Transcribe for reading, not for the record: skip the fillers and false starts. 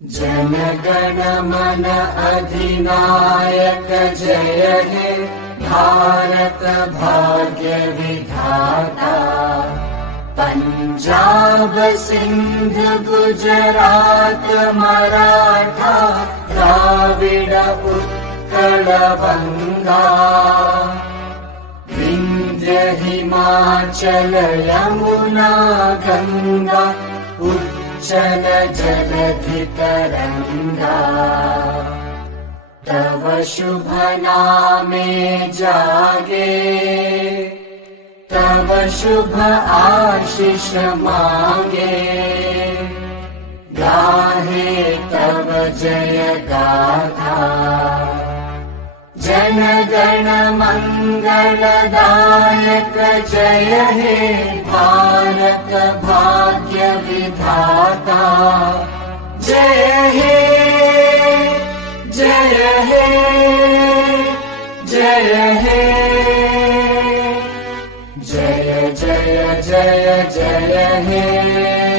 जन गण मन अधिनायक जय हे भारत भाग्य विधाता। पंजाब सिंध गुजरात मराठा द्राविड उत्कल बंगा। विंध्य हिमाचल यमुना गंगा उच्चल जलधि तरंगा। तव शुभ नामे जागे तव शुभ आशीष मांगे। गाहे तव जय गाथा जन गण मंगलदायक जय हे भारत भाग्य विधाता। जय हे जय हे जय हे जय जय जय जय हे।